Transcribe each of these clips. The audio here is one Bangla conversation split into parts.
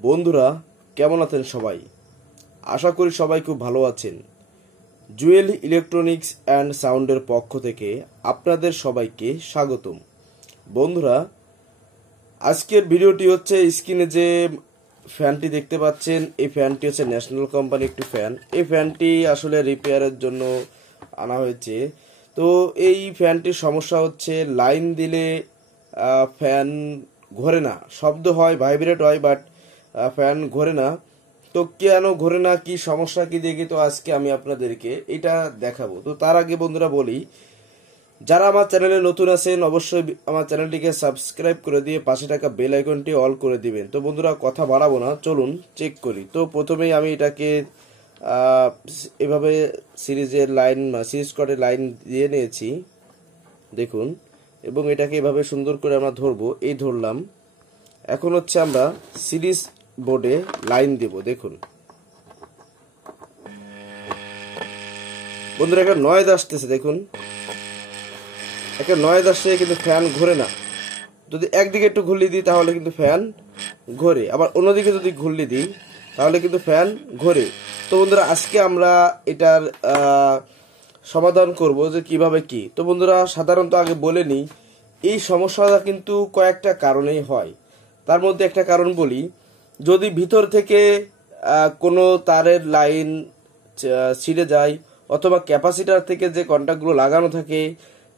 বন্ধুরা কেমন আছেন সবাই? আশা করি সবাই খুব ভালো আছেন। জুয়েল ইলেকট্রনিক্স অ্যান্ড সাউন্ডের পক্ষ থেকে আপনাদের সবাইকে স্বাগতম। বন্ধুরা, আজকের ভিডিওটি হচ্ছে স্ক্রিনে যে ফ্যানটি দেখতে পাচ্ছেন, এই ফ্যানটি হচ্ছে ন্যাশনাল কোম্পানি একটি ফ্যান। এই ফ্যানটি আসলে রিপেয়ারের জন্য আনা হয়েছে। তো এই ফ্যানটির সমস্যা হচ্ছে লাইন দিলে ফ্যান ঘোরে না, শব্দ হয়, ভাইব্রেট হয়, বাট ফ্যান ঘোরে না। তো কেন ঘোরে না, কি সমস্যা কি দেখি, তো আজকে আমি আপনাদেরকে এটা দেখাবো। তো তার আগে বন্ধুরা বলি, যারা আমার চ্যানেলে নতুন আছেন অবশ্যই আমার চ্যানেলটিকে সাবস্ক্রাইব করে দিয়ে পাশে থাকা বেল আইকনটি অল করে দিবেন। তো বন্ধুরা কথা বাড়াবো না, চলুন চেক করি। তো প্রথমেই আমি এটাকে এভাবে সিরিজ কটে লাইন দিয়ে নিয়েছি দেখুন, এবং এটাকে এভাবে সুন্দর করে আমরা ধরবো, এই ধরলাম। এখন হচ্ছে আমরা সিরিজ বোর্ডে লাইন দেব। দেখুন বন্ধুরা, একটা নয়েজ আসতেছে, দেখুন একটা নয়েজ আসছে, কিন্তু ফ্যান ঘোরে না। যদি একদিকে একটু ঘুরলি দিই তাহলে কিন্তু ফ্যান ঘোরে, আবার অন্যদিকে যদি ঘুরলি দিই তাহলে কিন্তু ফ্যান ঘোরে। তো বন্ধুরা আজকে আমরা এটার সমাধান করব যে কিভাবে কি। তো বন্ধুরা সাধারণত আগে বলে নিই, এই সমস্যাটা কিন্তু কয়েকটা কারণেই হয়। তার মধ্যে একটা কারণ বলি, যদি ভিতর থেকে কোনো তারের লাইন ছিঁড়ে যায়, অথবা ক্যাপাসিটার থেকে যে কন্ট্যাক্টগুলো লাগানো থাকে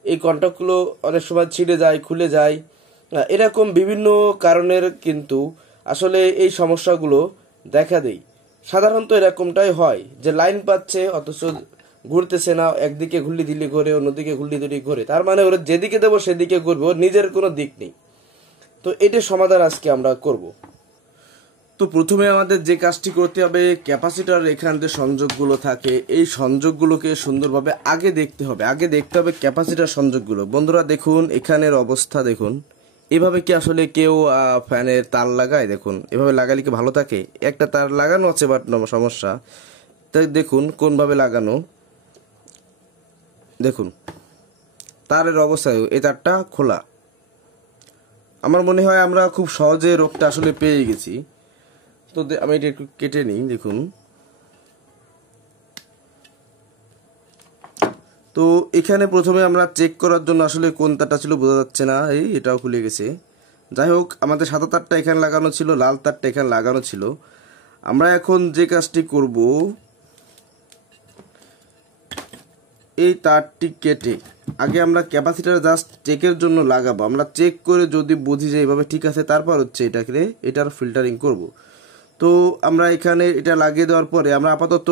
এই কন্ট্যাক্টগুলো অনেক সময় ছিঁড়ে যায়, খুলে যায়, এরকম বিভিন্ন কারণের কিন্তু আসলে এই সমস্যাগুলো দেখা দেয়। সাধারণত এরকমটাই হয় যে লাইন পাচ্ছে অথচ ঘুরতেছে না, একদিকে ঘুরলি দিলে ঘোরে, অন্যদিকে ঘুরলি দিলে ঘোরে, তার মানে ওরা যেদিকে দেবো সেদিকে ঘুরবে, ওর নিজের কোনো দিক নেই। তো এটার সমাধান আজকে আমরা করব। তো প্রথমে আমাদের যে কাজটি করতে হবে, ক্যাপাসিটার এখান যে সংযোগগুলো থাকে এই সংযোগগুলোকে সুন্দরভাবে আগে দেখতে হবে ক্যাপাসিটার সংযোগগুলো। বন্ধুরা দেখুন এখানের অবস্থা দেখুন, এভাবে কি আসলে কেউ ফ্যানের তার লাগায়? দেখুন এভাবে লাগালে কি ভালো থাকে? একটা তার লাগানো আছে বাট সমস্যা, তাই দেখুন কোনভাবে লাগানো, দেখুন তারের অবস্থায় এই তারটা খোলা। আমার মনে হয় আমরা খুব সহজে রোগটা আসলে পেয়ে গেছি। তো আমি এটা একটু কেটে নিই। দেখুন, তো এখানে প্রথমে আমরা চেক করার জন্য আসলে কোন তারটা ছিল বোঝা যাচ্ছে না, এই এটাও খুলে গেছে। যাই হোক, আমাদের সাদা তারটা এখানে লাগানো ছিল, লাল তারটা এখানে লাগানো ছিল। আমরা এখন যে কাজটি করব, এই তারটি কেটে আগে আমরা ক্যাপাসিটার জাস্ট চেকের জন্য লাগাবো। আমরা চেক করে যদি বুঝি যে এইভাবে ঠিক আছে, তারপর হচ্ছে এটার ফিল্টারিং করব। তো আমরা এখানে এটা লাগিয়ে দেওয়ার পরে আমরা আপাতত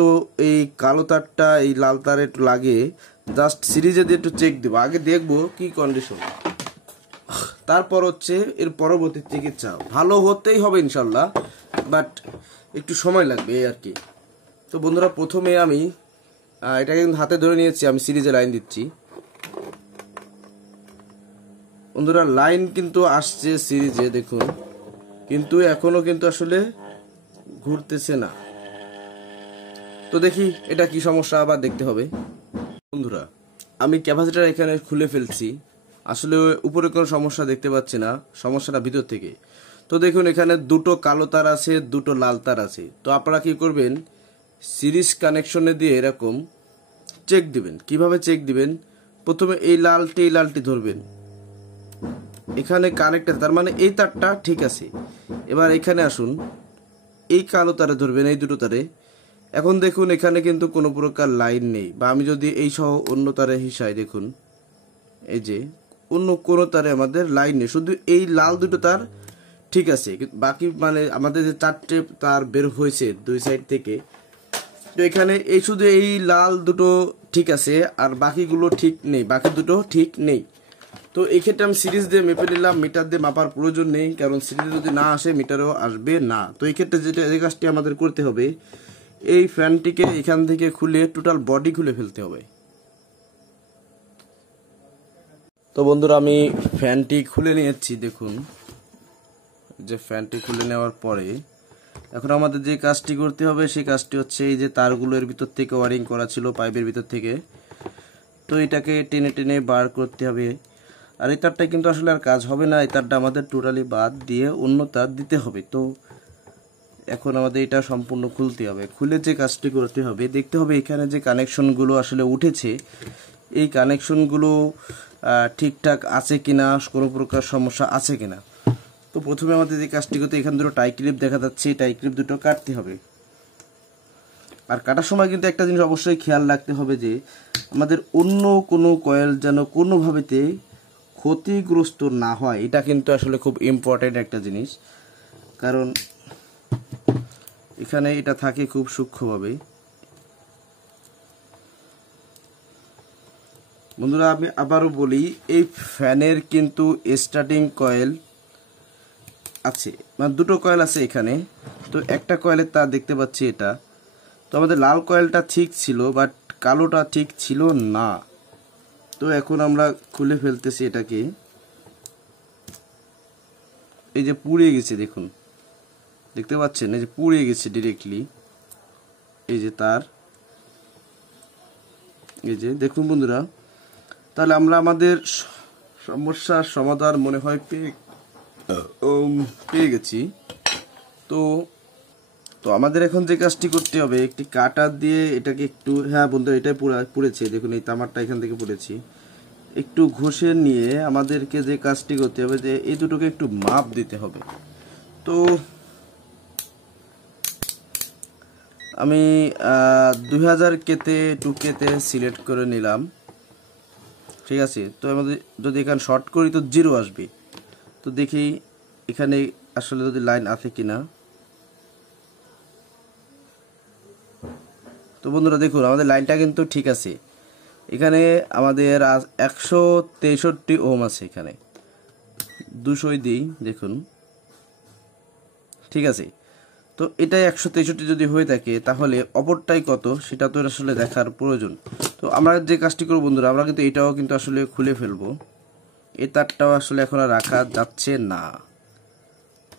এই কালো তারটা এই লাল তারে একটু লাগিয়ে জাস্ট সিরিজে দিয়ে একটু চেক দেবো, আগে দেখবো কি কন্ডিশন, তারপর হচ্ছে এর পরবর্তী চিকিৎসা। ভালো হতেই হবে ইনশাল্লাহ, বাট একটু সময় লাগবে এই আর কি। তো বন্ধুরা প্রথমে আমি এটাকে কিন্তু হাতে ধরে নিয়েছি, আমি সিরিজে লাইন দিচ্ছি। বন্ধুরা লাইন কিন্তু আসছে সিরিজে দেখুন, কিন্তু এখনো কিন্তু আসলে ঘুরতেছে না। তো দেখি এটা কি সমস্যা, আবার দেখতে হবে। বন্ধুরা আমি ক্যাপাসিটার এখানে খুলে ফেলছি, আসলে উপরে কোনো সমস্যা দেখতে পাচ্ছি না, সমস্যাটা ভিতর থেকে। তো দেখুন এখানে দুটো কালো তার আছে, দুটো লাল তার আছে। তো আপনারা কি করবেন, সিরিজ কানেকশনে দিয়ে এরকম চেক দিবেন। কিভাবে চেক দিবেন, প্রথমে এই লালটি ধরবেন, এখানে কানেক্ট আছে, তার মানে এই তারটা ঠিক আছে। এবার এখানে আসুন, এই কালো তারে ধরবেন, এই দুটো তারে। এখন দেখুন এখানে কিন্তু কোনো প্রকার লাইন নেই, বা আমি যদি এই সহ অন্য তারে হিসাই, দেখুন এই যে অন্য কোনো তারে আমাদের লাইন নেই, শুধু এই লাল দুটো তার ঠিক আছে। বাকি মানে আমাদের যে চারটে তার বের হয়েছে দুই সাইড থেকে, তো এখানে এই শুধু এই লাল দুটো ঠিক আছে, আর বাকিগুলো ঠিক নেই, বাকি দুটো ঠিক নেই। তো এই ক্ষেত্রে আমি সিরিজ দিয়ে মেপে নিলাম, মিটার দিয়ে মাপার প্রয়োজন নেই, কারণ সিরিজে যদি না আসে মিটারও আসবে না। তো এই ক্ষেত্রে যে কাজটি আমাদের করতে হবে, এই ফ্যানটিকে এখান থেকে খুলে টোটাল বডি খুলে ফেলতে হবে। তো বন্ধুরা আমি ফ্যানটি খুলে নিয়েছি, দেখুন যে ফ্যানটি খুলে নেওয়ার পরে এখন আমাদের যে কাজটি করতে হবে সেই কাজটি হচ্ছে, এই যে তারগুলোর ভিতর থেকে ওয়ারিং করা ছিল পাইপের ভিতর থেকে, তো এটাকে টেনে টেনে বার করতে হবে। আর এই তারটা কিন্তু আসলে আর কাজ হবে না, এই তারটা আমাদের টোটালি বাদ দিয়ে অন্য তার দিতে হবে। তো এখন আমাদের এটা সম্পূর্ণ খুলতে হবে। খুলে যে কাজটি করতে হবে, দেখতে হবে এখানে যে কানেকশনগুলো আসলে উঠেছে এই কানেকশনগুলো ঠিকঠাক আছে কিনা, কোনো প্রকার সমস্যা আছে কিনা। তো প্রথমে আমাদের যে কাজটি করতে, এখানে দুটো টাই ক্লিপ দেখা যাচ্ছে, এই টাই ক্লিপ দুটো কাটতে হবে। আর কাটার সময় কিন্তু একটা জিনিস অবশ্যই খেয়াল রাখতে হবে যে আমাদের অন্য কোনো কয়েল যেন কোনোভাবেতে ক্ষতিগ্রস্ত না হয়। এটা কিন্তু আসলে খুব ইম্পর্টেন্ট একটা জিনিস, কারণ এখানে এটা থাকে খুব সূক্ষ্মভাবে। বন্ধুরা আমি আবারও বলি, এই ফ্যানের কিন্তু স্টার্টিং কয়েল আছে, মানে দুটো কয়েল আছে এখানে। তো একটা কয়েলের তার দেখতে পাচ্ছি এটা, তো আমাদের লাল কয়েলটা ঠিক ছিল বাট কালোটা ঠিক ছিল না। তো এখন আমরা খুলে ফেলতেছি এটাকে। এই যে পুড়ে গেছে, দেখুন, দেখতে পাচ্ছেন এই যে পুড়ে গেছে ডিরেক্টলি। এই যে তার, এই যে দেখুন বন্ধুরা, তাহলে আমরা আমাদের সমস্যার সমাধান মনে হয় পেয়ে গেছি। তো তো আমাদের এখন যে কাজটি করতে হবে, একটি কাটার দিয়ে এটাকে একটু, হ্যাঁ বন্ধুরা এটাই পুড়েছে, দেখুন এই তামারটা এখান থেকে পুড়েছি। একটু ঘষে নিয়ে আমাদেরকে যে কাজটি করতে হবে যে এই দুটোকে একটু মাপ দিতে হবে। তো আমি 2000 কেতে 2K-তে সিলেক্ট করে নিলাম, ঠিক আছে। তো আমাদের যদি এখানে শর্ট করি তো 0 আসবে। তো দেখি এখানে আসলে যদি লাইন আছে কিনা। তো বন্ধুরা দেখুন আমাদের লাইনটা কিন্তু ঠিক আছে। এখানে আমাদের 163 ওহম আছে, এখানে 200 দিই, দেখুন ঠিক আছে। তো এটাই 163 যদি হয়ে থাকে তাহলে অপরটাই কত সেটা তো আসলে দেখার প্রয়োজন। তো আমরা যে কাজটি করব বন্ধুরা, আমরা কিন্তু এটাও কিন্তু আসলে খুলে ফেলবো। এই তারটাও আসলে এখন আর রাখা যাচ্ছে না।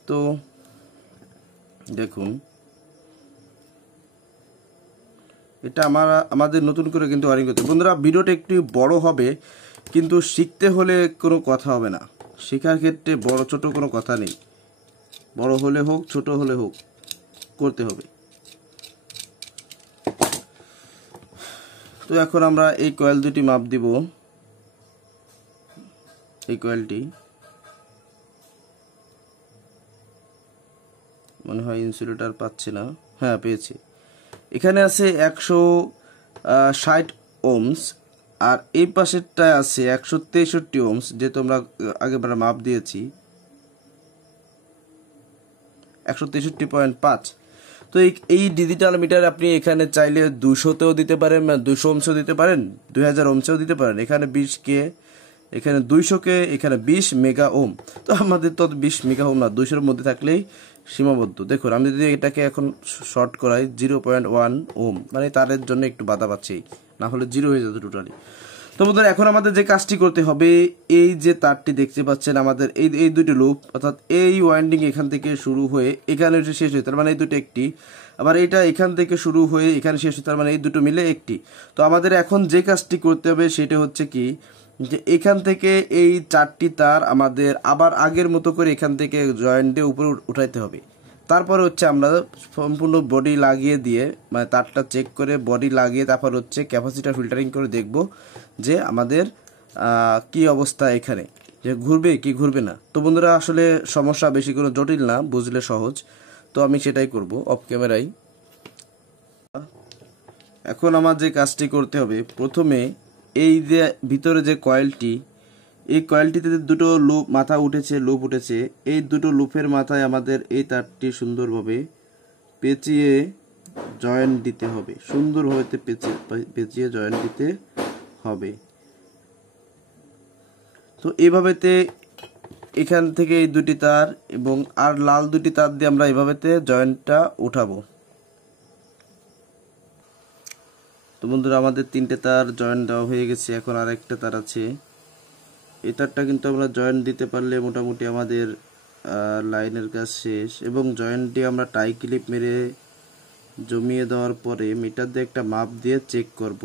তো দেখুন এটা আমাদের নতুন করে কিন্তু ওয়ারিং করতে। বন্ধুরা ভিডিওটা একটু বড় হবে, কিন্তু শিখতে হলে কোনো কথা হবে না। শেখার ক্ষেত্রে বড় ছোট কোনো কথা নেই, বড় হলে হোক ছোট হলে হোক করতে হবে। তো এখন আমরা এই কয়েল দুটি মাপ দিব। এই কয়েলটি মনে হয় ইনসুলেটর পাচ্ছে না, হ্যাঁ পেয়েছি। এখানে আছে 160 ওহমস, আর এই পাশেরটা আছে 163 ওহমস, যেহেতু আমরা আগেবার মাপ দিয়েছি 163.5। তো এই ডিজিটাল মিটার আপনি এখানে চাইলে 200-তেও দিতে পারেন, 200 ওহমসও দিতে পারেন, 2000 ওহমসও দিতে পারেন। এখানে 20K, এখানে 200K, এখানে 20 মেগা ওহম। তো আমাদের তো 20 মেগা ওহম না, 200-এর মধ্যে থাকলেই সীমাবদ্ধ। দেখুন আমি যদি এটাকে এখন শর্ট করাই 0.1 ওহম, মানে তারের জন্য একটু বাধা পাচ্ছি, না হলে 0 হয়ে যেত টোটালি। তো বন্ধুরা এখন আমাদের যে কাজটি করতে হবে, এই যে তারটি দেখতে পাচ্ছেন আমাদের এই দুটি লুপ, অর্থাৎ এই ওয়াইন্ডিং এখান থেকে শুরু হয়ে এখানে শেষ হয়ে, তার মানে এই দুটো একটি, আবার এটা এখান থেকে শুরু হয়ে এখানে শেষ হয়ে, তার মানে এই দুটো মিলে একটি। তো আমাদের এখন যে কাজটি করতে হবে সেটা হচ্ছে কি, যে এখান থেকে এই 4টি তার আমাদের আবার আগের মতো করে এখান থেকে জয়েন্টে উপরে উঠাইতে হবে। তারপরে হচ্ছে আমরা সম্পূর্ণ বডি লাগিয়ে দিয়ে, মানে তারটা চেক করে বডি লাগিয়ে তারপর হচ্ছে ক্যাপাসিটার ফিল্টারিং করে দেখব যে আমাদের কি অবস্থা এখানে, যে ঘুরবে কি ঘুরবে না। তো বন্ধুরা আসলে সমস্যা বেশি কোনো জটিল না, বুঝলে সহজ। তো আমি সেটাই করব অফ ক্যামেরায়। এখন আমার যে কাজটি করতে হবে, প্রথমে এই যে ভিতরে যে কয়েলটি, এই কয়েলটিতে দুটো লুপ মাথা উঠেছে, লুপ উঠেছে, এই দুটো লুপের মাথায় আমাদের এই তারটি সুন্দরভাবে পেঁচিয়ে জয়েন্ট দিতে হবে, সুন্দরভাবে পেঁচিয়ে জয়েন্ট দিতে হবে। তো এইভাবেতে এখান থেকে এই দুটি তার এবং আর লাল দুটি তার দিয়ে আমরা এইভাবেতে জয়েন্টটা উঠাবো। তো বন্ধুরা আমাদের 3টে তার জয়েন্ট দেওয়া হয়ে গেছে, এখন আর একটা তার আছে। এই তারটা কিন্তু আমরা জয়েন্ট দিতে পারলে মোটামুটি আমাদের লাইনের কাজ শেষ। এবং জয়েন্টটি আমরা টাই ক্লিপ মেরে জমিয়ে দেওয়ার পরে মিটার দিয়ে একটা মাপ দিয়ে চেক করব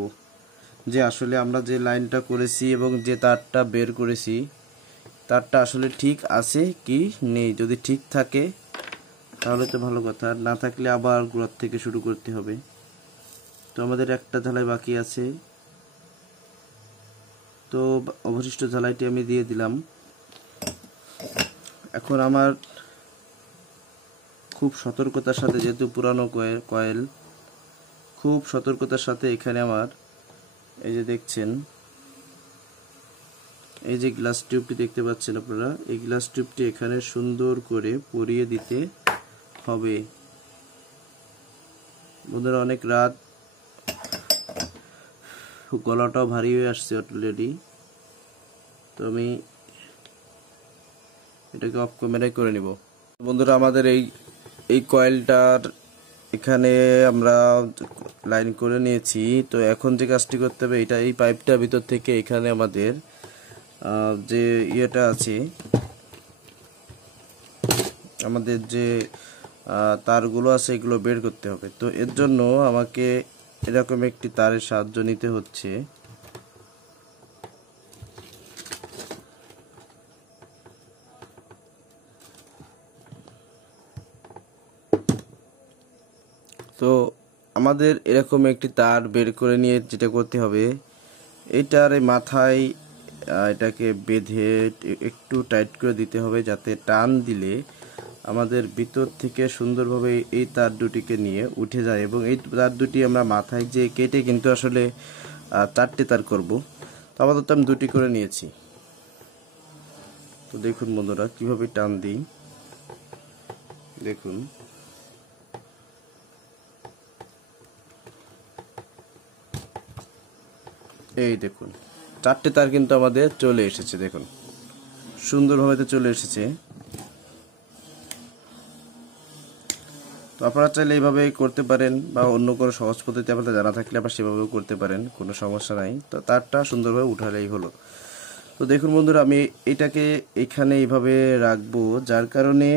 যে আসলে আমরা যে লাইনটা করেছি এবং যে তারটা বের করেছি তারটা আসলে ঠিক আছে কি নেই। যদি ঠিক থাকে তাহলে তো ভালো কথা, না থাকলে আবার গোড়ার থেকে শুরু করতে হবে। তো আমাদের একটা ঝালাই বাকি আছে, তো অবশিষ্ট ঝালাইটি আমি দিয়ে দিলাম। এখন আমার খুব সতর্কতার সাথে, যেহেতু পুরানো কয়েল, খুব সতর্কতার সাথে এখানে আমার এই যে দেখছেন, এই যে গ্লাস টিউবটি দেখতে পাচ্ছেন আপনারা, এই গ্লাস টিউবটি এখানে সুন্দর করে পরিয়ে দিতে হবে। বন্ধুরা অনেক রাত, গলাটাও ভারী হয়ে আসছে অলরেডি, তো আমি এটাকে অফ ক্যামেরায় করে নিব। বন্ধুরা আমাদের এই কয়েলটার এখানে আমরা লাইন করে নিয়েছি। তো এখন যে কাজটি করতে হবে, এটা এই পাইপটার ভিতর থেকে এখানে আমাদের যে ইয়েটা আছে, আমাদের যে তারগুলো আছে এগুলো বের করতে হবে। তো এর জন্য আমাকে এরকম একটি তারের সাহায্য নিতে হচ্ছে। তো আমাদের এরকম একটি তার বের করে নিয়ে যেটা করতে হবে, এইটার মাথায় এটাকে বেঁধে একটু টাইট করে দিতে হবে, যাতে টান দিলে আমাদের ভিতর থেকে সুন্দরভাবে এই তার দুটিকে নিয়ে উঠে যায়। এবং এই তার দুটি আমরা মাথায় যে কেটে কিন্তু আসলে 4টে তার করব। তো আপাতত আমি 2টি করে নিয়েছি। তো দেখুন বন্ধুরা কিভাবে টান দিই, দেখুন। এই দেখুন 4টে তার কিন্তু আমাদের চলে এসেছে, দেখুন সুন্দরভাবে চলে এসেছে। তো আপনারা চাইলে এইভাবে করতে পারেন, বা অন্য কোনো সহজ পদ্ধতি আপনাদের জানা থাকলে আবার সেভাবেও করতে পারেন, কোনো সমস্যা নাই। তো তারটা সুন্দরভাবে উঠালেই হলো। তো দেখুন বন্ধুরা আমি এটাকে এখানে এইভাবে রাখবো, যার কারণে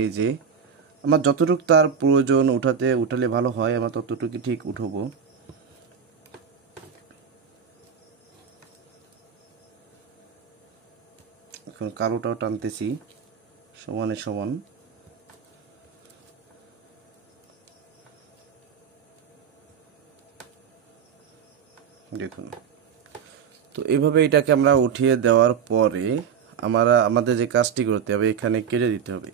এই যে আমার যতটুকু তার প্রয়োজন উঠালে ভালো হয়, আমার ততটুকু ঠিক উঠবো। এখন কালোটাও টানতেছি সমানে সমান। দেখুন তো এইভাবে এটাকে আমরা উঠিয়ে দেওয়ার পরে আমাদের যে কাজটি করতে হবে, এখানে কেটে দিতে হবে।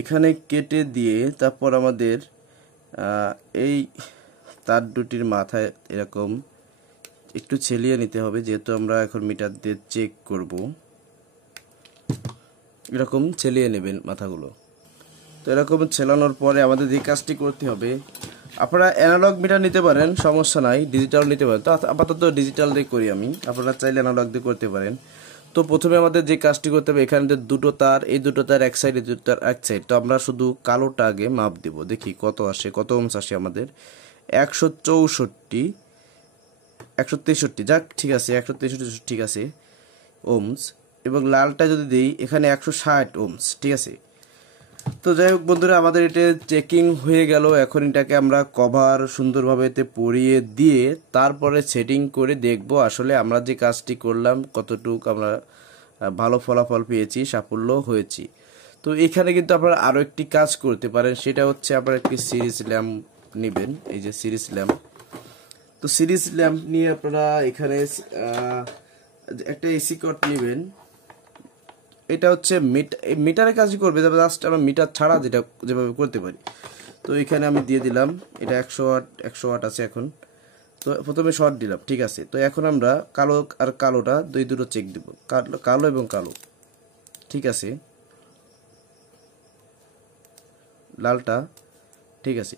এখানে কেটে দিয়ে তারপর আমাদের এই তার দুটির মাথায় এরকম একটু ছেলিয়ে নিতে হবে, যেহেতু আমরা এখন মিটার দিয়ে চেক করব। এরকম ছেলিয়ে নেবেন মাথাগুলো। তো এরকম ছেলানোর পরে আমাদের যে কাজটি করতে হবে, আপনারা অ্যানালগ মিটার নিতে পারেন, সমস্যা নাই, ডিজিটাল নিতে পারেন। তো আপাতত ডিজিটাল দিয়ে করি আমি, আপনারা চাইলে অ্যানালগ দিয়ে করতে পারেন। তো প্রথমে আমাদের যে কাজটি করতে হবে, এখানে যে 2টো তার, এই 2টো তার এক সাইড, এই 2টো তার এক সাইড। তো আমরা শুধু কালোটা আগে মাপ দিব, দেখি কত আসে, কত ওহমস আসে আমাদের। 164, 163, যাক ঠিক আছে, 163 ঠিক আছে ওহমস। এবং লালটা যদি দিই, এখানে 160 ওহমস, ঠিক আছে। তো যাই হোক বন্ধুরা, আমাদের এটা চেকিং হয়ে গেল। এখন এটাকে আমরা কভার সুন্দরভাবে এতে পরিয়ে দিয়ে তারপরে সেটিং করে দেখব আসলে আমরা যে কাজটি করলাম কতটুক আমরা ভালো ফলাফল পেয়েছি, সাফল্য হয়েছি। তো এখানে কিন্তু আপনারা আরও একটি কাজ করতে পারেন, সেটা হচ্ছে আপনারা একটি সিরিজ ল্যাম্প নেবেন, এই যে সিরিজ ল্যাম্প। তো সিরিজ ল্যাম্প নিয়ে আপনারা এখানে একটা এসি কট নেবেন। এটা হচ্ছে মিটারের কাজই করবে, জাস্ট আমরা মিটার ছাড়া যেভাবে করতে পারি। তো এখানে আমি দিয়ে দিলাম, এটা 100 ওয়াট আছে এখন। তো প্রথমে শর্ট দিলাম, ঠিক আছে। তো এখন আমরা কালো আর কালোটা দুটো চেক দিব, কালো এবং কালো, ঠিক আছে। লালটা ঠিক আছে।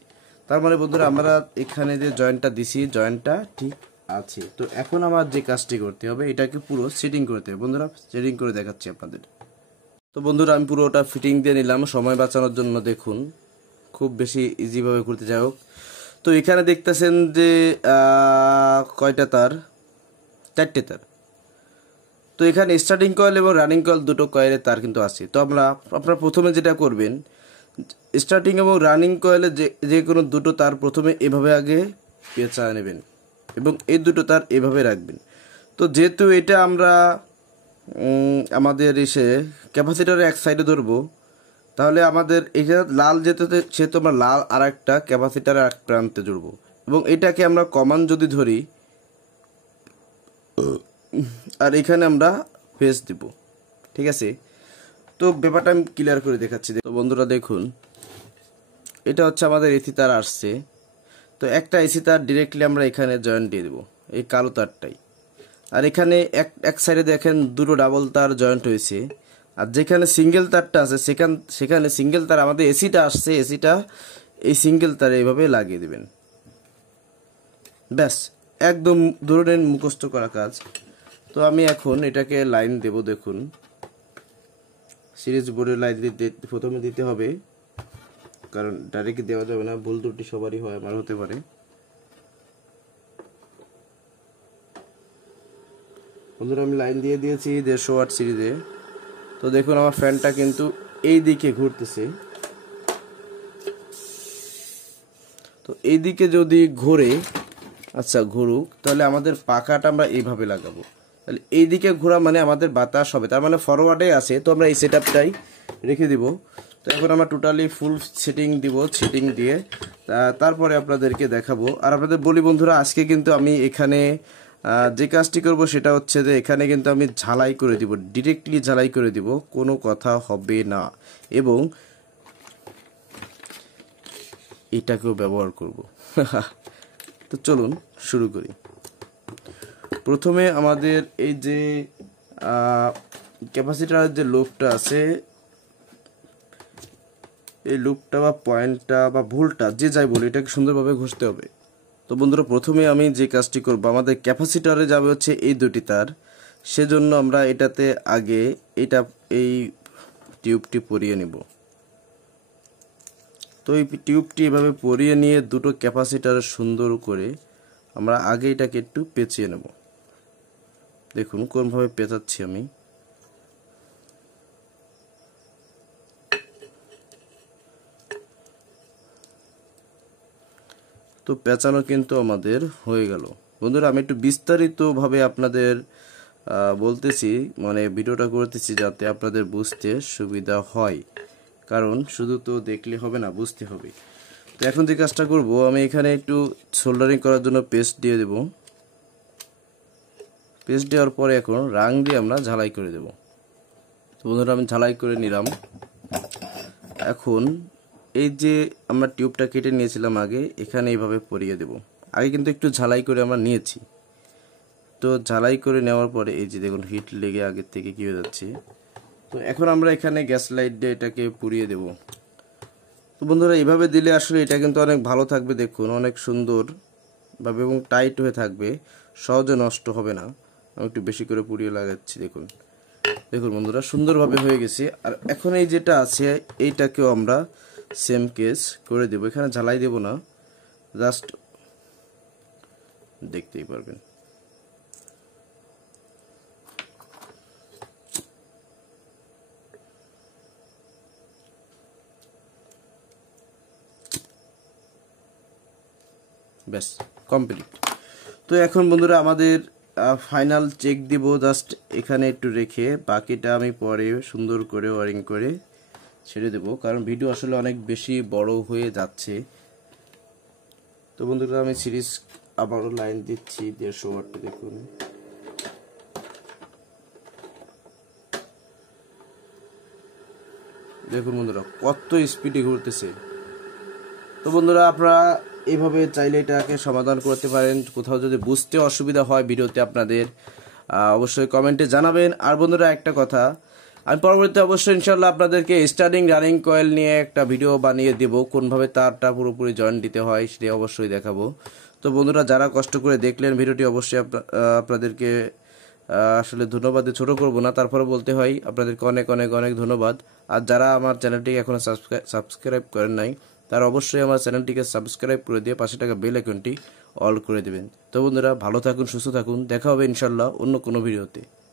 তার মানে বন্ধুরা আমরা এখানে যে জয়েন্টটা দিছি, জয়েন্টটা ঠিক আছে। তো এখন আমার যে কাজটি করতে হবে, এটাকে পুরো সেটিং করতে হবে। বন্ধুরা সেটিং করে দেখাচ্ছি আপনাদের। তো বন্ধুরা আমি পুরোটা ফিটিং দিয়ে নিলাম সময় বাঁচানোর জন্য। দেখুন খুব বেশি ইজিভাবে করতে যাই হোক। তো এখানে দেখতেছেন যে কয়টা তার, 4টে তার। তো এখানে স্টার্টিং কয়েল এবং রানিং কয়েল দুটো কয়েলের তার কিন্তু আছে। তো আপনারা প্রথমে যেটা করবেন, স্টার্টিং এবং রানিং কয়েলে যে কোনো দুটো তার প্রথমে এভাবে আগে পেঁচা নেবেন এবং এই দুটো তার এভাবে রাখবেন। তো যেহেতু এটা আমরা আমাদের ক্যাপাসিটরের এক সাইডে ধরবো, তাহলে আমাদের এই যে লাল যেতে সেহেতু আমরা লাল আর একটা ক্যাপাসিটার এক প্রান্তে জুড়বো, এবং এটাকে আমরা কমান যদি ধরি আর এখানে আমরা ফেস দিব। ঠিক আছে, তো ব্যাপারটা আমি ক্লিয়ার করে দেখাচ্ছি। তো বন্ধুরা দেখুন, এটা হচ্ছে আমাদের এসি তার আসছে, তো একটা এসি তার ডিরেক্টলি আমরা এখানে জয়েন্ট দিয়ে দেবো, এই কালো তারটাই। আর এখানে এক সাইডে দেখেন দুটো ডাবল তার জয়েন্ট হয়েছে, আর যেখানে সিঙ্গেল তারটা আছে সেখানে সিঙ্গেল তার আমাদের এসিটা আসছে, এসিটা এই সিঙ্গেল তারে এইভাবে লাগিয়ে দেবেন। ব্যাস, একদম ধরুন মুখস্থ করা কাজ। তো আমি এখন এটাকে লাইন দেব। দেখুন, সিরিজ বোর্ডের লাইন প্রথমে দিতে হবে, কারণ ডাইরেক্ট দেওয়া যাবে না, ভুল ত্রুটি সবারই হয়, আমার হতে পারে। বন্ধুরা আমি লাইন দিয়ে দিয়েছি 150 ওয়াট সিরিজে। তো দেখুন আমার ফ্যানটা কিন্তু এই দিকে ঘুরতেছে। তো এই দিকে যদি ঘোরে, আচ্ছা ঘুরুক, তাহলে আমাদের পাখাটা আমরা এইভাবে লাগাবো। তাহলে এই দিকে ঘোরা মানে আমাদের বাতাস হবে, তার মানে ফরওয়ার্ডে আছে। তো আমরা এই সেটআপটাই রেখে দিব। তো এখন আমরা টোটালি ফুল সেটিং দিব, সেটিং দিয়ে তারপরে আপনাদেরকে দেখাবো। আর আপনাদের বলি বন্ধুরা, আজকে কিন্তু আমি এখানে যে কাজটি করব সেটা হচ্ছে যে এখানে কিন্তু আমি ঝালাই করে দিব, ডিরেক্টলি ঝালাই করে দিব, কোনো কথা হবে না। এবং এটাকেও ব্যবহার করব। তো চলুন শুরু করি। প্রথমে আমাদের এই যে ক্যাপাসিটারের যে লুপটা আছে, এই লুপটা বা পয়েন্টটা বা ভুলটা যে যাই বলি, এটাকে সুন্দরভাবে ঘষতে হবে। তো বন্ধুরা প্রথমে আমি যে কাজটি করব, আমাদের ক্যাপাসিটারে যাবে হচ্ছে এই দুটি তার, সেজন্য আমরা এটাতে আগে এই টিউবটি পরিয়ে নিব। তো এই টিউবটি এভাবে পরিয়ে নিয়ে দুটো ক্যাপাসিটার সুন্দর করে আমরা আগে এটাকে একটু পেঁচিয়ে নেব। দেখুন কোনভাবে পেঁচাচ্ছি আমি। তো পেঁচানো কিন্তু আমাদের হয়ে গেল। বন্ধুরা আমি একটু বিস্তারিতভাবে আপনাদের বলতেছি, মানে ভিডিওটা করতেছি যাতে আপনাদের বুঝতে সুবিধা হয়, কারণ শুধু তো দেখলে হবে না, বুঝতে হবে। তো এখন যে কাজটা করব, আমি এখানে একটু সোল্ডারিং করার জন্য পেস্ট দিয়ে দেব। পেস্ট দেওয়ার পরে এখন রাং দিয়ে আমরা ঝালাই করে দেব। তো বন্ধুরা আমি ঝালাই করে নিলাম। এখন এই যে আমরা টিউবটা কেটে নিয়েছিলাম আগে, এখানে এইভাবে পরিয়ে দেব। আগে কিন্তু একটু ঝালাই করে আমরা নিয়েছি। তো ঝালাই করে নেওয়ার পরে এই যে দেখুন হিট লেগে আগের থেকে কি হয়ে যাচ্ছে। তো এখন আমরা এখানে গ্যাস লাইট দিয়ে এটাকে পুড়িয়ে দেব। তো বন্ধুরা এইভাবে দিলে আসলে এটা কিন্তু অনেক ভালো থাকবে, দেখুন অনেক সুন্দরভাবে এবং টাইট হয়ে থাকবে, সহজে নষ্ট হবে না। আমি একটু বেশি করে পুড়িয়ে লাগাচ্ছি। দেখুন দেখুন বন্ধুরা সুন্দরভাবে হয়ে গেছে। আর এখন এই যেটা আছে এইটাকেও আমরা সেম কেস করে দেব, এখানে ঝালাই দেব না, জাস্ট দেখতেই পারবেন। ব্যাস কমপ্লিট। তো এখন বন্ধুরা আমাদের ফাইনাল চেক দিব, জাস্ট এখানে একটু রেখে বাকিটা আমি পরে সুন্দর করে ওয়ারিং করে ছেড়ে দেব, কারণ ভিডিও আসলে অনেক বেশি বড় হয়ে যাচ্ছে। তো বন্ধুরা আমি সিরিজ আবারও লাইন দিচ্ছি 150 ওয়াটটা। দেখুন দেখুন বন্ধুরা কত স্পিডে ঘুরতেছে। তো বন্ধুরা আপনারা এইভাবে চাইলে এটাকে সমাধান করতে পারেন। কোথাও যদি বুঝতে অসুবিধা হয় ভিডিওতে আপনাদের অবশ্যই কমেন্টে জানাবেন। আর বন্ধুরা একটা কথা, আমি পরবর্তীতে অবশ্যই ইনশাল্লাহ আপনাদেরকে স্টার্টিং রানিং কয়েল নিয়ে একটা ভিডিও বানিয়ে দেব, কোনভাবে তারটা পুরোপুরি জয়েন্ট দিতে হয় সেটা অবশ্যই দেখাবো। তো বন্ধুরা যারা কষ্ট করে দেখলেন ভিডিওটি, অবশ্যই আপনাদেরকে আসলে ধন্যবাদ ছোট করব না, তারপরে বলতে হয় আপনাদেরকে অনেক অনেক অনেক ধন্যবাদ। আর যারা আমার চ্যানেলটিকে এখনো সাবস্ক্রাইব করেন নাই, তারা অবশ্যই আমার চ্যানেলটিকে সাবস্ক্রাইব করে দিয়ে পাশে থাকা বেল আইকনটি অল করে দেবেন। তো বন্ধুরা ভালো থাকুন, সুস্থ থাকুন, দেখা হবে ইনশাল্লাহ অন্য কোনো ভিডিওতে।